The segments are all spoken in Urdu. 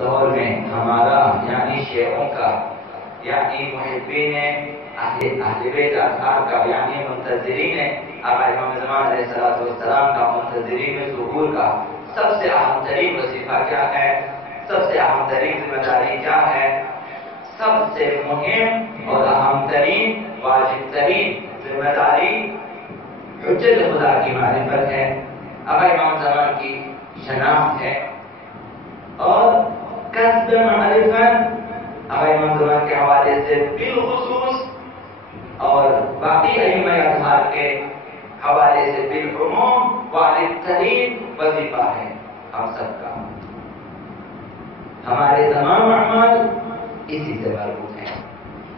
لاہور میں ہمارا یعنی شیعوں کا یعنی محبین اہل بیت اطہار کا یعنی منتظرین آقا امام زمان علیہ السلام کا منتظرین ظہور کا سب سے اہم ترین وظیفہ کیا ہے؟ سب سے اہم ترین ذمہ داری کیا ہے؟ سب سے مہم اور اہم ترین واجب ترین ذمہ داری حجت خدا کی معرفت ہے، آقا امام زمان کی شناخت ہے اور کسب معرفت آقا امام زمان کے حوالے سے بالخصوص اور باقی ائمہ اطہار کے حوالے سے بالعموم واجب ترین وظیفہ ہے ہم سب کا۔ ہمارے تمام اعمال اسی سے مربوط ہیں،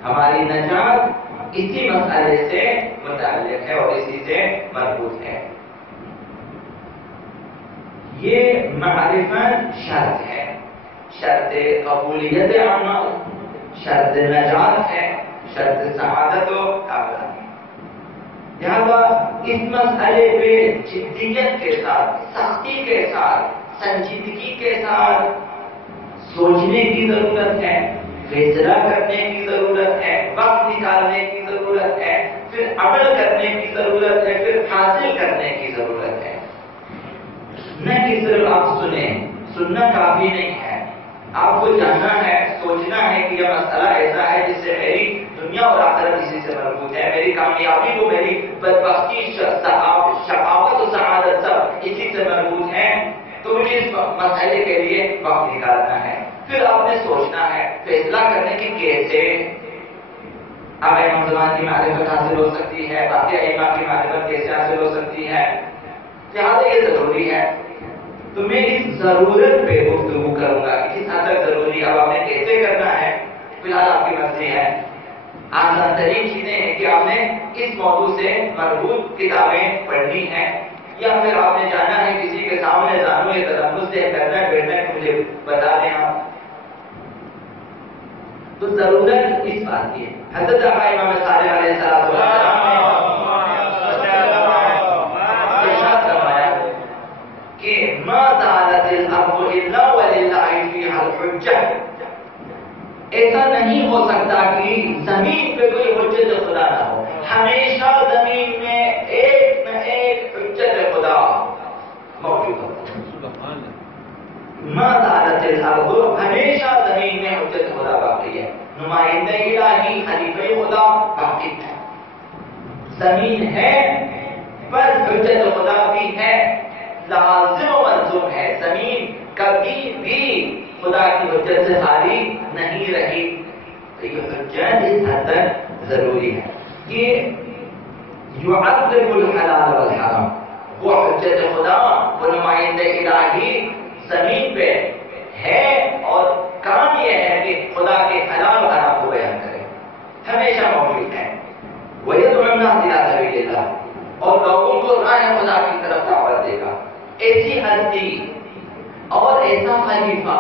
ہماری نجات اسی مسئلے سے متعلق ہے اور اسی سے مربوط ہے۔ یہ معرفت شرط ہے، شرط قبولیت عمل، شرط نجات ہے، شرط سعادت و کامیابی۔ لہذا اس مسئلے پہ جدیت کے ساتھ، سختی کے ساتھ، سنجیدگی کے ساتھ سوچنے کی ضرورت ہے، فیصلہ کرنے کی ضرورت ہے، وقت نکالنے کی ضرورت ہے، پھر عمل کرنے کی ضرورت ہے، پھر حاصل کرنے کی ضرورت ہے۔ نہ کہ صرف آپ سنیں، سننا کافی نہیں ہے، آپ کو جاننا ہے، سوچنا ہے کہ یہ مسئلہ ایسا ہے جس سے میری دنیا اور آخرت اسی سے مربوط ہے، میری کامیابی کو، میری بدبختی، شقاوت و سعادت سب اسی سے مربوط ہے، تو مجھے اس مسئلے کے لیے وقت نکالنا ہے۔ پھر آپ نے سوچنا ہے، فیصلہ کرنے کی کیسے آقا امام زمان کی معرفت حاصل ہو سکتی ہے، باقی ائمہ کی معرفت کیسے حاصل ہو سکتی ہے، لہٰذا یہ ضروری ہے۔ تو میں اس ضرورت پہ گفتگو کروں گا کہ کس حد تک ضروری ہے، اب آپ نے کیسے کرنا ہے فی الحال آپ کی مرضی ہے۔ آسان ترین چیزیں ہیں کہ آپ نے اس موضوع سے مربوط کتابیں پڑھنی ہیں، یا پھر آپ نے جانا ہے کسی کے سامنے زانو یا تلفظ سے کرنا ہے، بیٹھنا ہے، مجھے بتا دیں آپ۔ تو ضرورت اس بات کی ہے۔ حضرت آقا امام صادق علیہ السلام نے ارشاد فرمایا کہ ما زالت الارض الا وللہ فیہا الحجہ، ایسا نہیں ہو سکتا کہ زمین پہ کوئی حجت خدا نہ ہو، ہمیشہ زمین میں ایک نہ ایک حجت خدا موجود ہو۔ ما زالت الارض، ہمیشہ زمین میں حجت خدا باقی ہے، نمائندہ الہی خلیفہ خدا باقی ہے، زمین ہے پر حجت خدا بھی ہے، لازم و ملزوم ہے، زمین کبھی بھی خدا کی حجت سے خالی نہیں رہی۔ تو یہ حجت اس حد تک ضروری ہے کہ یعذب الحلال والحرام، وہ حجت خدا، وہ نمائندہ الہی زمین پہ ہے اور کام یہ ہے کہ خدا کے حلال و حرام کو بیان کرے، ہمیشہ موجود ہے۔ وَيَدْعُ النَّاسَ إِلَىٰ سَبِيلِ اللَّهِ، اور لوگوں کو راہ خدا کی طرف دعوت دے گا۔ ایسی ہستی اور ایسا خلیفہ،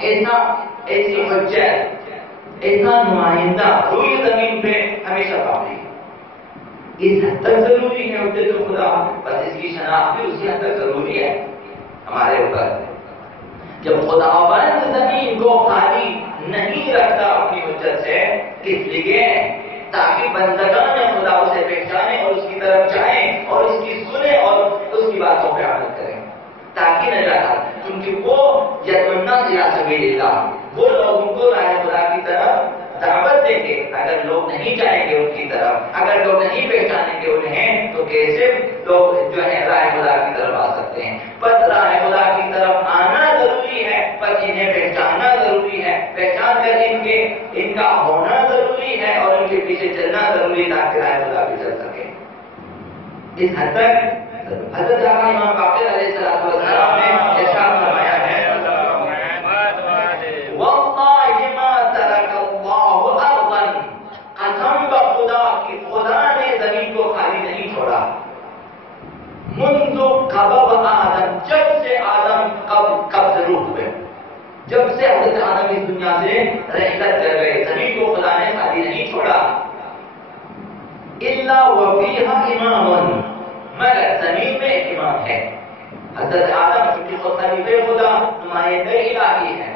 ایسی حجت، ایسا نمائندہ روئی زمین پہ ہمیشہ باقی، اس حد تک ضروری ہے حجت خدا، بس اس کی شناخت بھی اسی حد تک ضروری ہے ہمارے اوپر۔ جب خداوند زمین کو خالی نہیں رکھتا اپنی حجت سے، اس لیے تاکہ بندگان خدا اسے پہچانے اور اس کی طرف جائیں اور اس کی سنیں اور اس کی باتوں پہ عمل کریں، تاکہ نجات، کیونکہ وہ یدعو الناس الی سبیل اللہ، وہ لوگوں کو راہ خدا کی طرف دعوت دیں گے۔ اگر لوگ نہیں جائیں گے ان کی طرف، اگر لوگ نہیں پہچانیں گے انہیں، تو کیسے لوگ جو ہے راہ خدا کی طرف آ سکتے ہیں؟ بس راہ خدا کی طرف آنا ضروری ہے، بس انہیں پہچاننا ضروری ہے، پہچان کر ان کا ہونا ضروری ہے اور ان کے پیچھے چلنا ضروری ہے تاکہ راہ خدا پہ چل سکے۔ اس حد تک حضرت آقا امام باقر علیہ السلام نے ارشاد فرمایا ہے، واللہ ما ترک اللہ ارضا، قسم بخدا کہ خدا نے زمین کو خالی نہیں چھوڑا، منذ قبض آدم، جب سے آدم قبض روح ہوئے، جب سے حضرت آدم اس دنیا سے رحلت کر گئے، زمین کو خدا نے خالی نہیں چھوڑا، الا وفیہا امام، مگر زمین میں ایک امام ہے۔ حضرت آدم چونکہ خلیفہ خدا، نمائندہ الہی ہے،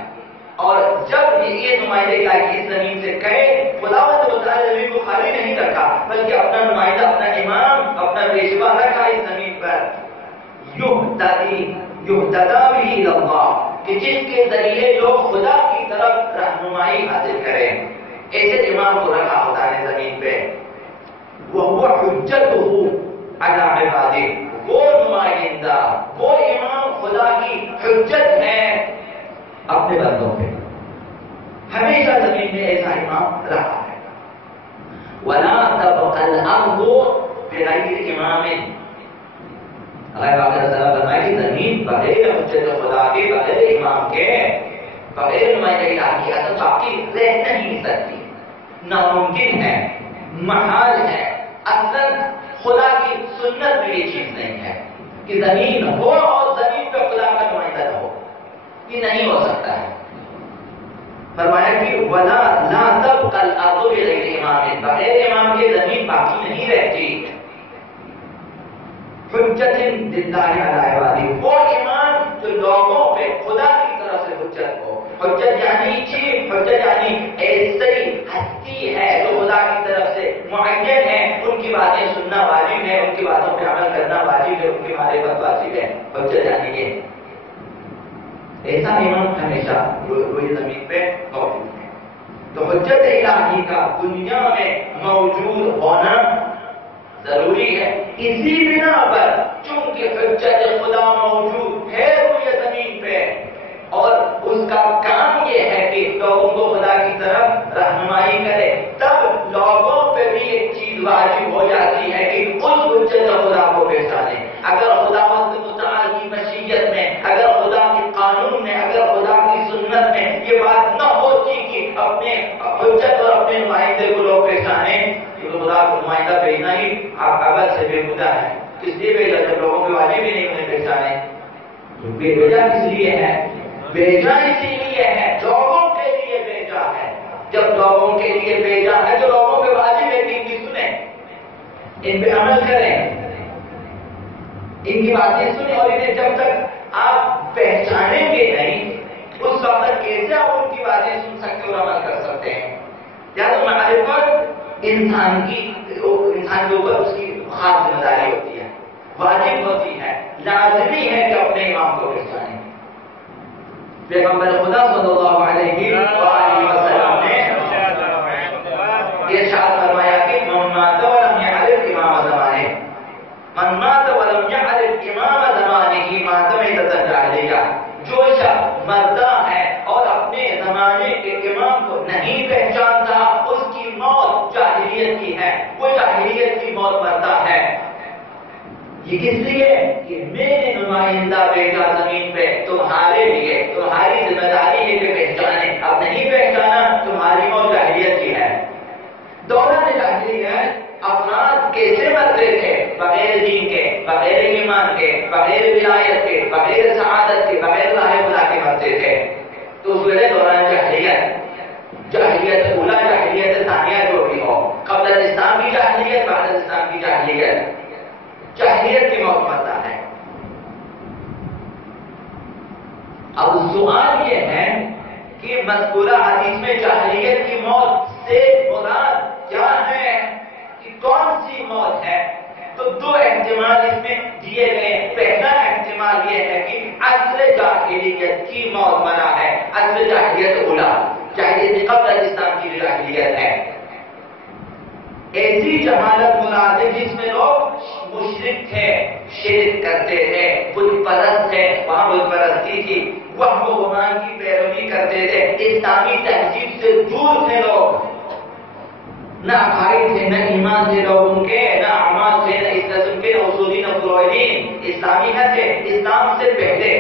نمائندہ الہی اس زمین سے کہے، خداوند متعال زمین کو خالی نہیں رکھا بلکہ اپنا نمائندہ، اپنا امام، اپنا پیشوا رکھا اس زمین پر، یہتدی بہ اللہ، کہ جس کے ذریعے لوگ خدا کی طرف رہنمائی حاصل کریں، ایسے امام کو رکھا خدا نے زمین پہ، وَهُوَ حُجَّتُهُ عَلَىٰ عِبَادِهِ، وہ نمائندہ، وہ امام خدا کی حجت ہے اپنے بندوں پہ، ہمیشہ زمین میں ایسا امام رہا ہے۔ وَلَا تَبْقَى الْأَرْضُ بِغَيْرِ إِمَامٍ، اللہ پاک نے فرمایا کہ زمین بغیر حجت خدا کے، بغیر امام کے، بغیر نمائندہ الہی کے باقی رہ نہیں سکتی، ناممکن ہے، محال ہے۔ اصل خدا کی سنت بھی یہ چیز نہیں ہے کہ زمین ہو اور زمین پہ خدا کا نمائندہ نہ ہو، یہ نہیں ہو سکتا ہے۔ فرمایا کہ وَلَا لَا تَبْقَى الْأَرْضُ بِغَيْرِ إِمَامٍ، بغیر امام کے زمین باقی نہیں رہتی۔ حجت للہ علی عبادہ، وہ ایمان جو لوگوں پہ خدا کی طرف سے حجت ہو، حجت یعنی چیز، حجت یعنی ایسی ہستی ہے جو خدا کی طرف سے معین ہے، ان کی باتیں سننا واجب ہے، ان کی باتوں پہ عمل کرنا واجب ہے، ان کی معرفت واجب ہے، حجت یعنی یہ ایسا ایمان ہمیشہ روئے زمین پہ موجود ہے۔ تو حجت الہی کا دنیا میں موجود ہونا ضروری ہے۔ اسی بنا پر چونکہ حجت خدا موجود ہے روئے زمین پہ، اور اس کا کام یہ ہے کہ لوگوں کو خدا کی طرف رہنمائی کرے، تب لوگوں پہ بھی ایک چیز واجب ہو جاتی ہے کہ اس حجت خدا کو پہچانے۔ اگر خداوند متعال کی مشیت میں، اگر خدا کے قانون میں، اگر خدا کی سنت میں یہ بات نہ ہوتی کہ اپنے حجت اور اپنے نمائندے کو لوگ پہچانے، تو خدا کو نمائندہ بھیجنا ہی آپ اول سے بے خدا ہے۔ کس لیے بھیجا؟ جب لوگوں کے واجب ہی نہیں انہیں پہچانے۔ بھیجا کس لیے ہے؟ بھیجا اسی لیے ہے، لوگوں کے لیے بھیجا ہے۔ جب لوگوں کے لیے بھیجا ہے تو لوگوں کے واجب ہے کہ ان کی سنیں، ان پہ عمل کریں، ان کی باتیں سنیں، اور انہیں جب تک آپ پہچانیں گے نہیں اس وقت کیسے آپ ان کی باتیں سن سکتے اور عمل کر سکتے ہیں؟ یا تو معرفت انسان کے اوپر اس کی خاص ذمہ داری ہوتی ہے، واجب ہوتی ہے، لازمی ہے کہ اپنے امام کو پہچانیں۔ پیغمبر خدا صلی اللہ علیہ وآلہ وسلم نے ارشاد فرمایا کہ من مات ولم يعرف امام زمانہ، من مات ولم يعرف امام زمانہ مات میتۃ جاہلیہ، جو شخص مرتا ہے اور اپنے زمانے کے امام کو نہیں پہچانتا اس کی موت جاہلیت کی ہے، وہ جاہلیت کی موت مرتا ہے۔ یہ کس لیے؟ کہ میں نے نمائندہ بھیجا زمین پہ تمہارے لیے، تمہاری ذمہ داری ہے کہ پہچانے، اب نہیں پہچانا تمہاری موت جاہلیت کی ہے۔ دوران جاہلیت افراد کیسے مرتے تھے؟ بغیر دین کے، بغیر ایمان کے، بغیر ولایت کے، بغیر سعادت کے، بغیر راہ خدا کے مرتے تھے۔ تو اس وجہ دوران جاہلیت اولا، جاہلیت ثانیہ جو بھی ہو، قبل اسلام کی جاہلیت، بعد اسلام کی جاہلیت، جاہلیت کی موت مرتا ہے۔ اب سوال یہ ہے کہ مذکورہ حدیث میں جاہلیت کی موت سے مراد کیا ہے، کہ کون سی موت ہے؟ تو دو احتمال اس میں دیے گئے۔ پہلا احتمال یہ ہے کہ اصل جاہلیت کی موت مرا ہے، اصل جاہلیت اولا، جاہلیت قبل اسلام کی جاہلیت ہے۔ ایسی جہالت مراد ہے جس میں لوگ مشرک تھے، شرک کرتے تھے، بت پرست تھے، وہاں بت پرستی تھی، وہم و گمان کی پیروی کرتے تھے، اسلامی تہذیب سے دور تھے لوگ، نہ عقائد تھے، نہ ایمان تھے لوگوں کے، نہ اعمال تھے، نہ اسلام کے، نہ اصولی، نہ فروعین، اسلامی نہ تھے۔ اسلام سے پہلے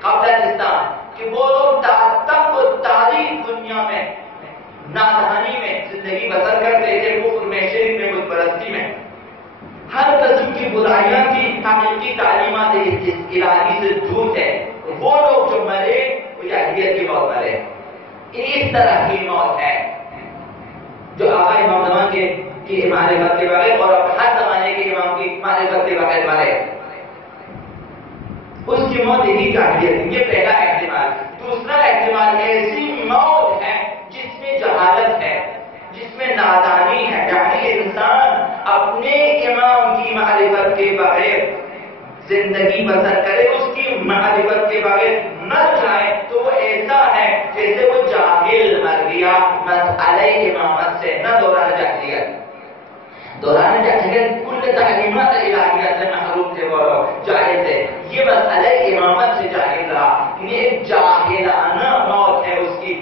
قبل اسلام کہ وہ لوگ تب تاریخ دنیا میں نادانی میں زندگی بسر کرتے تھے، کفر میں، شرک میں، بت پرستی میں، ہر قسم کی برائیاں کی حقیقی تعلیمات الہی سے دور تھے۔ وہ لوگ جو مرے وہ جاہلیت کی موت مرے۔ اس طرح کی موت ہے جو آقا امام زمان کی معرفت کے بغیر اور ہر زمانے کے امام کی معرفت کے بغیر مرے، اس کی موت یہی جاہلیت۔ یہ پہلا احتمال۔ دوسرا احتمال ایسی موت ہے معرفت کے بغیر زندگی بسر کرے، اس کی معرفت کے بغیر مر جائے تو وہ ایسا ہے جیسے وہ جاہل مر گیا مسئلہ امامت سے، نہ دوران جاہلیت۔ دوران جاہلیت کل تعلیمات الہیہ سے محروم تھے وہ لوگ، جاہل تھے، یہ مسئلہ امامت سے جاہل رہا، یہ ایک جاہلانہ موت ہے اس کی،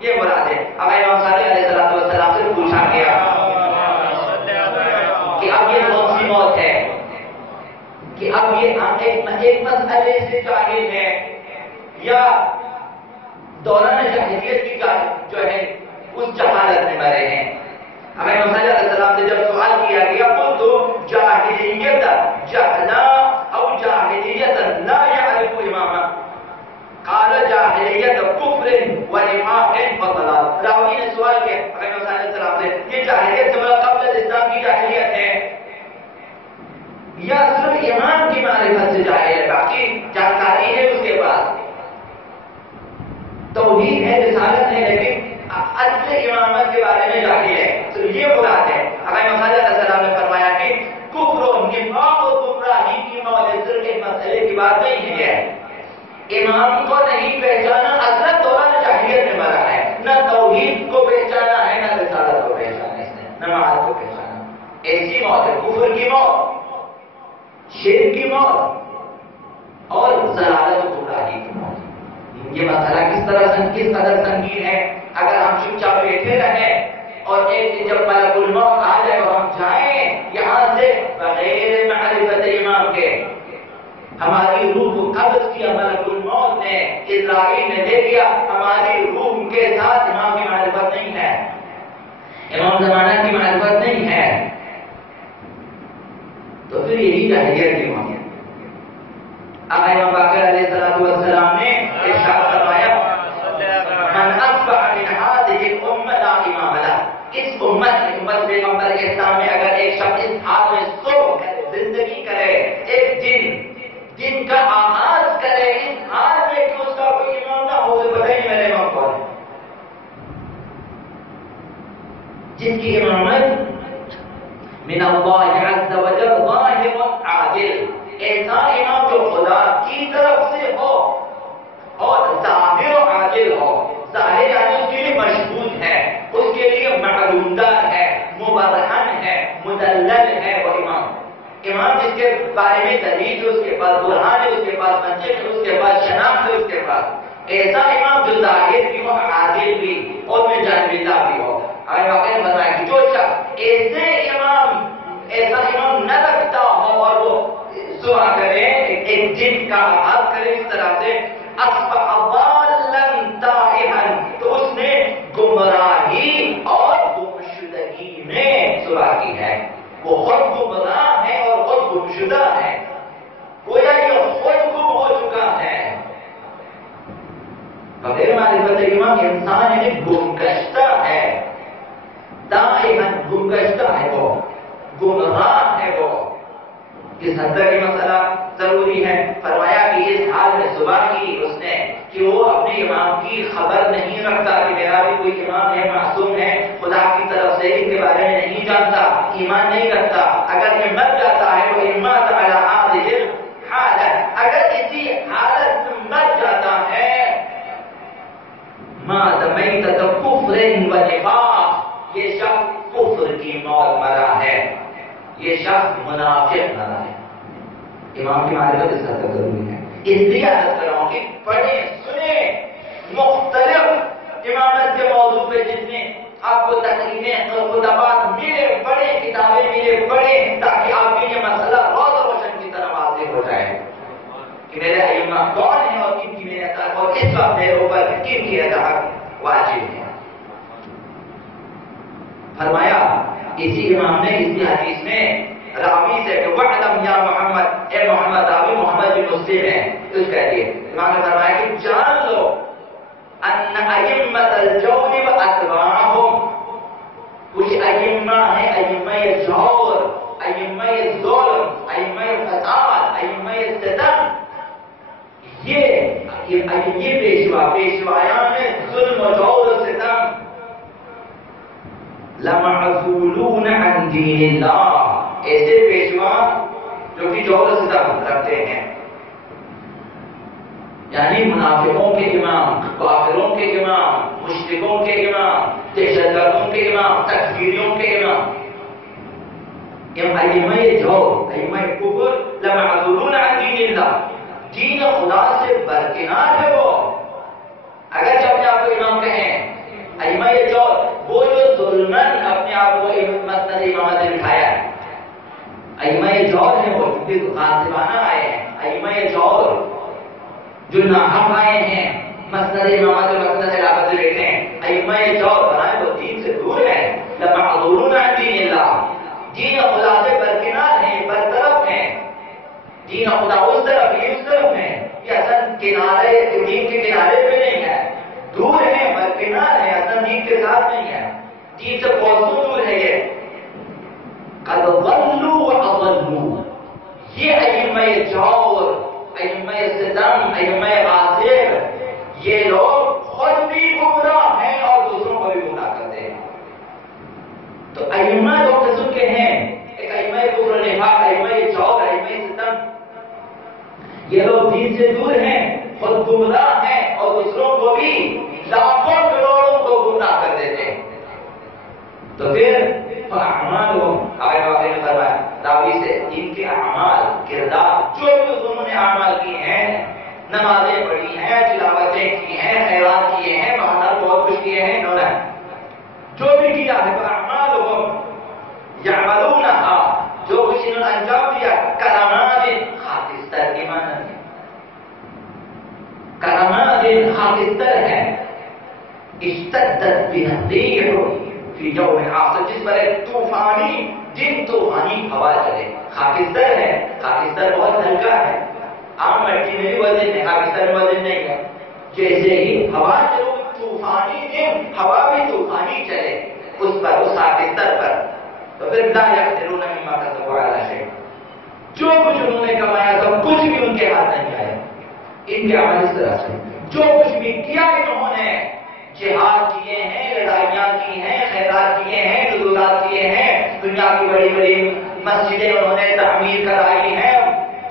یہ مراد ہے۔ اب امام صادق علیہ السلام سے پوچھا گیا کہ اب یہ کون سی موت ہے، کہ اب یہ ایک مسئلے سے جاہل ہے یا دوران جاہلیت کی جو ہے اس جہالت میں مرے ہیں۔ ہمیں امام صادق علیہ السلام سے جب سوال کیا گیا قلت جاہلیت جہلا او جاہلیت لا یعرف اماما، قال جاہلیت کفر و نفاق و ضلال۔ راوی نے سوال کیا امام صادق علیہ السلام سے، یہ جاہلیت سے مراد قبل الاسلام کی جاہلیت ہے یا صرف امام کی معرفت سے جاہل ہے، باقی جانکاری ہے اس کے پاس، توحید ہے، رسالت ہے، لیکن اصل امامت کے بارے میں جاہل ہے، تو یہ مراد ہے۔ امام صادق علیہ السلام نے فرمایا کہ کفر و نفاق و گمراہی کی موت صرف ایک مسئلے کی بات نہیں ہے، امام کو نہیں پہچانا اصل دوران جاہلیت میں مرا ہے، نہ توحید کو پہچانا ہے، نہ رسالت کو پہچانا ہے، اس نے نہ معاد کو پہچانا، ایسی موت ہے، کفر کی موت، شرک کی موت اور ضلالت و گمراہی کی موت۔ یہ مسئلہ کس قدر سنگین ہے، اگر ہم چپ چاپ بیٹھے رہیں اور ایک جب ملک الموت آ جائے اور ہم جائیں یہاں سے بغیر معرفت امام کے، ہماری روح قبض کیا ملک الموت نے، اسرائیل نے لے لیا، ہماری روح کے ساتھ امام کی معرفت نہیں ہے، امام زمانہ کی معرفت نہیں ہے، تو پھر یہی جاہلیت کی موت ہے۔ اب امام باقر علیہ السلام نے ارشاد فرمایا من اصبح من هذه الامه لا امام له، اس امت پیغمبر کے سامنے اگر ایک شخص اس حال میں صبح کرے، زندگی کرے، ایک دن کا آغاز کرے اس حال میں کہ اس کا کوئی امام نہ ہو، تو پتہ نہیں میرے امام کون ہے، جس کی امامت من اللہ عز وجل ظاہر عادل، ایسا امام جو خدا کی طرف سے ہو اور ظاہر و عادل ہو، ظاہر یعنی اس کے لیے مشہود ہے، اس کے لیے معلومدار ہے، مبرہن ہے، مدلل ہے، وہ امام جس کے بارے میں دلیل ہے، اس کے پاس برہان ہے، اس کے پاس منطق ہے، اس کے پاس شناخت ہے، اس کے پاس ایسا امام جو ظاہر بھی ہو، عادل بھی اور میں جانب اللہ بھی ہو۔ ہمیں واقعی بتایا کہ جو شخص ایسا امام نہ رکھتا ہو اور وہ صبح کرے ایک دن کا آغاز کرے اس طرح سے اصبح ضالا تائها، تو اس نے گمراہی اور گمشدگی میں صبح کی ہے، وہ خود گمراہ ہے اور خود گمشدہ ہے، گویا یہ خود گم ہو چکا ہے، بغیر معرفت امام انسان یعنی گمگشتہ ہے، دائما گمگشتہ ہے، وہ گمراہ ہے، وہ اس حد تک یہ مسئلہ ضروری ہے۔ فرمایا کہ اس حال میں صبح کی اس نے کہ وہ اپنے امام کی خبر نہیں رکھتا کہ میرا بھی کوئی امام ہے، معصوم ہے، خدا کی طرف سے اس کے بارے میں نہیں جانتا، ایمان نہیں کرتا، اگر یہ مر جاتا ہے وہ امات علی هذه الحالة، اگر اسی حالت میں مر جاتا ہے مات میتۃ کفر و نفاق، یہ شخص کفر کی موت مرا ہے، یہ شخص منافق مرا ہے۔ امام کی معرفت اس حد تک ضروری ہے، اس لیے عرض کر رہا ہوں کہ پڑھیں سنیں مختلف امامت کے موضوع پہ جتنے آپ کو تقریریں خطبات ملے، پڑھیں کتابیں ملے، پڑھیں تاکہ آپ کی یہ مسئلہ روز روشن کی طرح واضح ہو جائے کہ میرے ائمہ کون ہیں اور کن کی میرے اطاعت اور اس وقت میرے اوپر کن کی اطاعت واجب ہے۔ فرمایا اسی امام نے اسی حدیث میں راوی سے کہ وعلم یا محمد، اے محمد، راوی محمد بن مسلم ہے، کچھ کہہ دیے، امام نے فرمایا کہ جان لو ان ائمۃ الجور و اتباعہم، کچھ ائمہ ہیں، ائمہ جور، ائمہ ظلم، ائمہ فساد، ائمہ ستم، یہ پیشوایان ظلم و جور و ستم، لمعزولون عن دین اللہ، ایسے پیشوا جو کہ جور و ستم رکھتے ہیں، یعنی منافقوں کے امام، کافروں کے امام، مشرکوں کے امام، دہشت گردوں کے امام، تکفیریوں کے امام، ائمہ جور، ائمہ کفر لمعذورون عن دین اللہ، دین خدا سے برکنار ہے وہ، اگر جب اپنے آپ کو امام کہیں ائمہ جور، وہ جو ظلمن اپنے آپ کو مسند امامت سے بٹھایا ہے، ائمہ جور ہیں وہ، کیونکہ غاصبانہ آئے ہیں، ائمہ جور جو ناحق آئے ہیں مسند امامت و مسند خلافت سے بیٹھے ہیں، ائمہ جور بنائے وہ دین سے دور ہے، لمعذورون عن دین اللہ، دین خدا سے برکنار ہیں، برطرف ہیں، دین خدا اس طرف یہ اس طرف ہے، یہ اصل کنارے دین کے کنارے پہ نہیں ہے، دور ہے، برکنار ہے، اصل دین کے ساتھ نہیں ہے، دین سے بہت دور ہے یہ، قد ضلوا واضلوا، یہ ائمہ جور، ائمہ ستم، ائمہ غاصب، یہ لوگ خود بھی گمراہ ہیں اور دوسروں کو بھی گمراہ کرتے ہیں۔ تو ائمہ دو قسم کے ہیں، ایک ائمہ کفر و نفاق، ائمہ جور، ائمہ ستم، یہ لوگ دین سے دور ہیں، خود گمراہ ہیں اور دوسروں کو بھی لاکھوں کروڑوں کو گمراہ کر دیتے ہیں۔ تو پھر آگے نے فرمایا راوی سے ان کے اعمال، کردار، جو بھی انہوں نے اعمال کیے ہیں، نمازیں پڑھی ہیں، تلاوتیں کی ہیں، خیرات کیے ہیں، بہانہ بہت کچھ کیے ہیں، انہوں نے جو بھی کیا ہے اعمالهم یعملونها، جو کچھ انہوں نے انجام دیا، کرامات خاکستر کی معنی ہے، کرامات خاکستر ہے، اشتدت بها الريح فی جو عاصف، جس پر ایک طوفانی دن طوفانی ہوا چلے، خاکستر ہے، خاکستر بہت ہلکا ہے، عام مٹی میں بھی وزن ہے، خاکستر میں وزن نہیں ہے، جیسے ہی ہوا چلو طوفانی دن ہوا بھی طوفانی چلے اس پر، اس خاکستر پر، تو پھر لا یقدرون مما کسبوا علی شیء، جو کچھ انہوں نے کمایا تھا کچھ بھی ان کے ہاتھ نہیں آیا، ان کے عمل اس طرح سے، جو کچھ بھی کیا انہوں نے، جہاد کیے ہیں، لڑائیاں کی ہیں، خیرات کیے ہیں، نذورات کیے ہیں، دنیا کی بڑی بڑی مسجدیں انہوں نے تعمیر کرائی ہیں،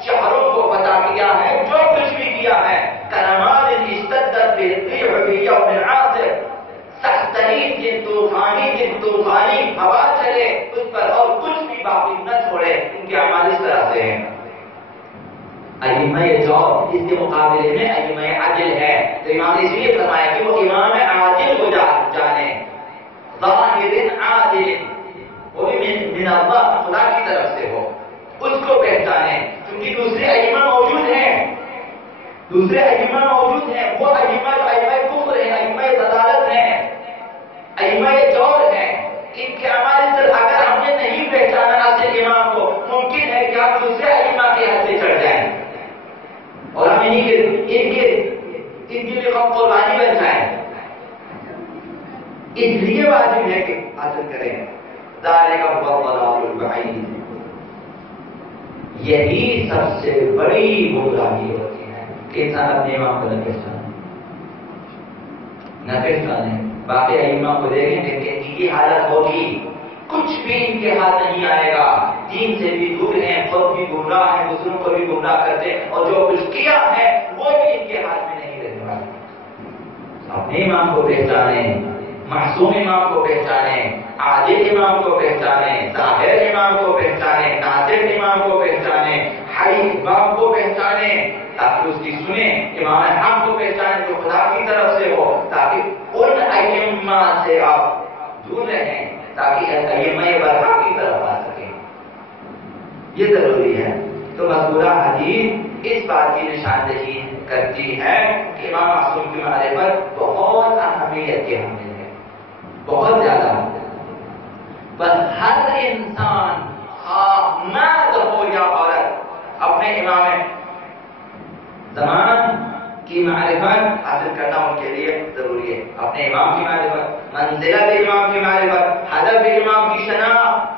شہروں کو فتح کیا ہے، جو کچھ بھی کیا ہے، کرامات اشتدت بالريح في يوم عاصف، سخت ترین دن طوفانی ہوا چلے اس پر اور کچھ بھی باقی نہ چھوڑے، ان کے اعمال اس طرح سے ہیں۔ ائمہ جور اس کے مقابلے میں ائمہ عدل ہے، تو امام نے اس لیے فرمایا کہ وہ امام عادل کو جانے، ظاہر عادل، وہ بھی من اللہ، خدا کی طرف سے ہو، اس کو پہچانے، کیونکہ دوسرے ائمہ موجود ہیں، دوسرے ائمہ موجود ہیں، وہ ائمہ جو ائمہ کفر ہیں، ائمہ ضلالت ہیں، ائمہ جور ہیں، ان کے اعمال اس طرح، اگر ہم نے نہیں پہچانا اصل امام کو، ممکن ہے کہ ہم دوسرے ائمہ کے حد سے چڑھ جائیں اور ہم ان کے لیے ہم قربانی بن جائیں، اس لیے واجب ہے کہ حاصل کریں، ذالک هو الضلال البعید، یہی سب سے بڑی گمراہی ہوتی ہے کہ انسان اپنے امام کو نہ پہچانے، باقی ائمہ کو دیکھیں کہ ان کی حالت ہوگی، کچھ بھی ان کے ہاتھ نہیں آئے گا، دین سے بھی دور ہیں، خود بھی گمراہ ہیں، دوسروں کو بھی گمراہ کرتے ہیں، اور جو کچھ کیا ہے وہ بھی ان کے ہاتھ میں نہیں رہنے والا۔ اپنے امام کو پہچانیں، معصوم امام کو پہچانیں، عادل امام کو پہچانیں، ظاہر امام کو پہچانیں، ناصر امام کو پہچانیں، حی امام کو پہچانیں، تاکہ اس کی سنیں، امام حق کو پہچانیں جو خدا کی طرف سے ہو، تاکہ ان ائمہ سے آپ دور رہیں، تاکہ ائمہ برحق کی طرف آ سکیں، یہ ضروری ہے۔ تو مذکورہ حدیث اس بات کی نشاندہی کرتی ہے کہ امام معصوم کی معرفت بہت اہمیت کے حامل ہے، بہت زیادہ، بس ہر انسان مرد ہو یا عورت اپنے امام زمان کی معرفت حاصل کرنا ان کے لیے ضروری ہے، اپنے امام کی معرفت، منزلت امام کی معرفت، ہدف امام کی شناخت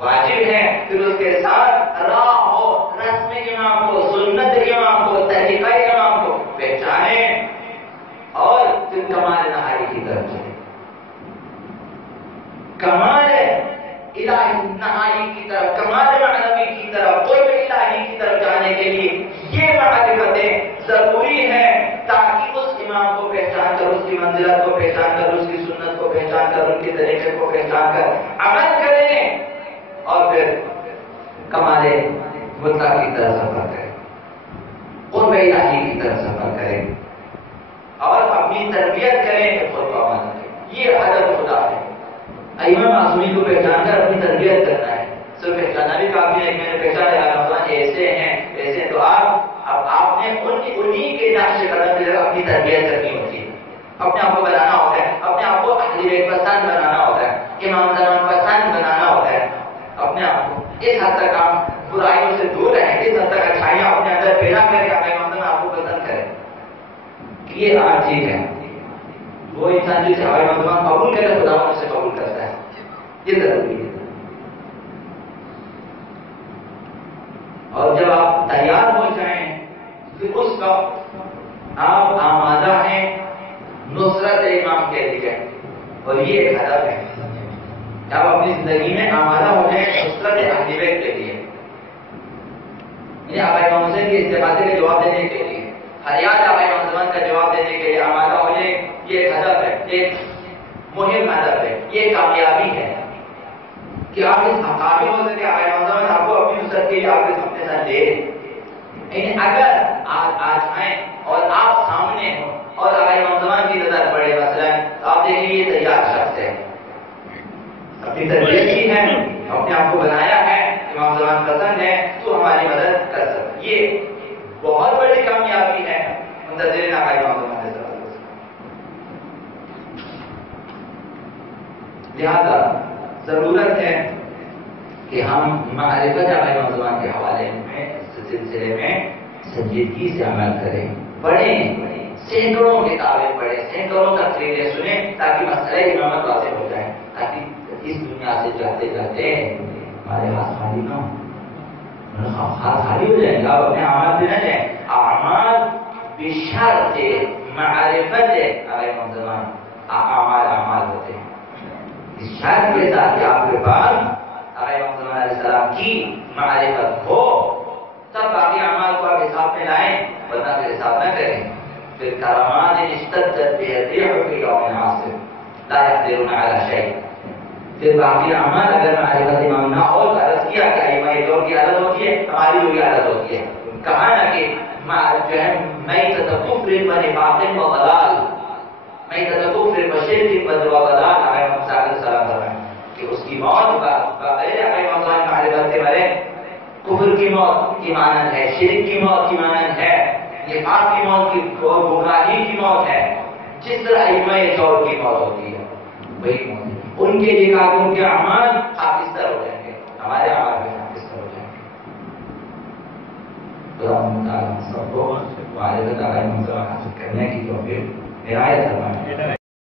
واجب ہے، پھر اس کے ساتھ راہ ہو، رسم امام کو، سنت امام کو، طریقہ امام کو پہچانیں اور پھر کمال نہاری کی طرف چلیں، کمال الہی نہاری کی طرف، کمال کے لیے یہ معرفتیں ضروری ہیں تاکہ اس امام کو پہچان کر اس کی منزلت کو پہچان کر اس کی سنت کو پہچان کر ان کے طریقے کو پہچان کر عمل کریں اور پھر کمال مطلق کی طرف سفر کریں، قرب الہی کی طرف سفر کریں اور اپنی تربیت کریں کہ خود کو عمل کریں۔ یہ حضرت خدا ہے۔ امام معصومی کو پہچان کر اپنی تربیت کرنا ہے، صرف پہچانا بھی کافی نہیں، میں نے پہچانا ہے ایسے ہیں ایسے، تو آپ نے انہی کے نقش قدم پہ اپنی تربیت کرنی ہوتی ہے، اپنے آپ کو بنانا ہوتا ہے، اپنے آپ کو اہل بیت پسند بنانا ہوتا ہے، امام زمان پسند بنانا ہوتا ہے اپنے آپ کو۔ اس حد تک آپ برائیوں سے دور رہیں، اس حد تک اچھائیاں اپنے اندر پیدا کریں، اپنے امام زمان آپ کو پسند کریں۔ یہ ٹھیک ہے، وہ انسان جسے ہمارے امام زمان قبول کرے خدا اس سے قبول کرتا ہے، یہ ضروری ہے۔ اور جب آپ تیار ہو جائیں پھر اس وقت آپ آمادہ ہیں نصرت امام کے لیے، اور یہ ایک ہدف ہے کہ آپ اپنی زندگی میں آمادہ ہو جائیں نصرت اہل بیت کے لیے، یعنی آقا امام حسین کے استغاثے کا جواب دینے کے لیے، فریاد آقا امام زمان کا جواب دینے کے لیے آمادہ ہو جائیں۔ یہ ایک ہدف ہے، ایک مہم ہدف ہے، یہ کامیابی ہے کہ آپ اس قابل ہو سکے آقا امام زمان آپ کو اپنی نصرت کے لیے آپ کے اپنے ساتھ لے۔ یعنی اگر آج آئیں اور آپ سامنے ہو اور آقا امام زمان کی نظر پڑے مثلا، تو آپ دیکھیں یہ تیار شخص ہے، اپنی تربیت کی ہے، اپنے آپ کو بنایا ہے، امام زمان پسند ہے تو ہماری مدد کر سکتے۔ یہ بہت بڑی کامیابی ہے منتظرین آقا امام زمان۔ لہذا ضرورت ہے کہ ہم معرفت آقا امام زمان کے حوالے میں سلسلے میں سنجیدگی سے عمل کریں، پڑھیں، سینکڑوں کتابیں پڑھیں، سینکڑوں تقریریں سنیں تاکہ مسئلہ امامت واضح ہو جائے، تاکہ اس دنیا سے جاتے جاتے ہمارے ہاتھ خالی نہ ہو، ہاتھ خالی ہو جائیں گے، آپ اپنے اعمال پہ نہ جائیں۔ اعمال بشرط معرفت آقا امام زمان، اعمال ہوتے ہیں اس شرط کے ساتھ کہ آپ کے پاس آقا امام زمان علیہ السلام کی معرفت ہو، تب باقی اعمال کو آپ حساب میں لائیں، ورنہ پھر حساب نہ کریں۔ پھر کرامات اشتدت بِالرِّيحِ فِي يَوْمٍ عَاصِفٍ لَا يَقْدِرُونَ عَلَىٰ شَيْءٍ۔ پھر باقی اعمال اگر معرفت امام نہ ہو تو عرض کیا کہ ائمہ دور کی عادت ہوتی ہے، ہماری بھی عادت ہوتی ہے، کہا نا کہ جو ہے میتۃ کفر ونفاق وضلال، میتۃ کفر وشرک وضلال، آقا امام صلی اللہ علیہ وسلم کہ اس کی موت بغیر آقا امام صلی اللہ علیہ معرفت کے بارے کفر کی موت کی مانند ہے، شرک کی موت کی مانند ہے، نفاق کی موت کی اور گمراہی کی موت ہے، جس طرح ائمہ دور کی موت ہوتی ہے وہی موت ہے۔ ان کے لیے کہا کہ ان کے اعمال خاکستر ہو جائیں گے، ہمارے اعمال بھی خاکستر ہو جائیں گے۔ خدا تعالیٰ سب کو معرفت آقا امام صلی اللہ علیہ وسلم حاصل کرنے کی توفیق عنایت فرمائے۔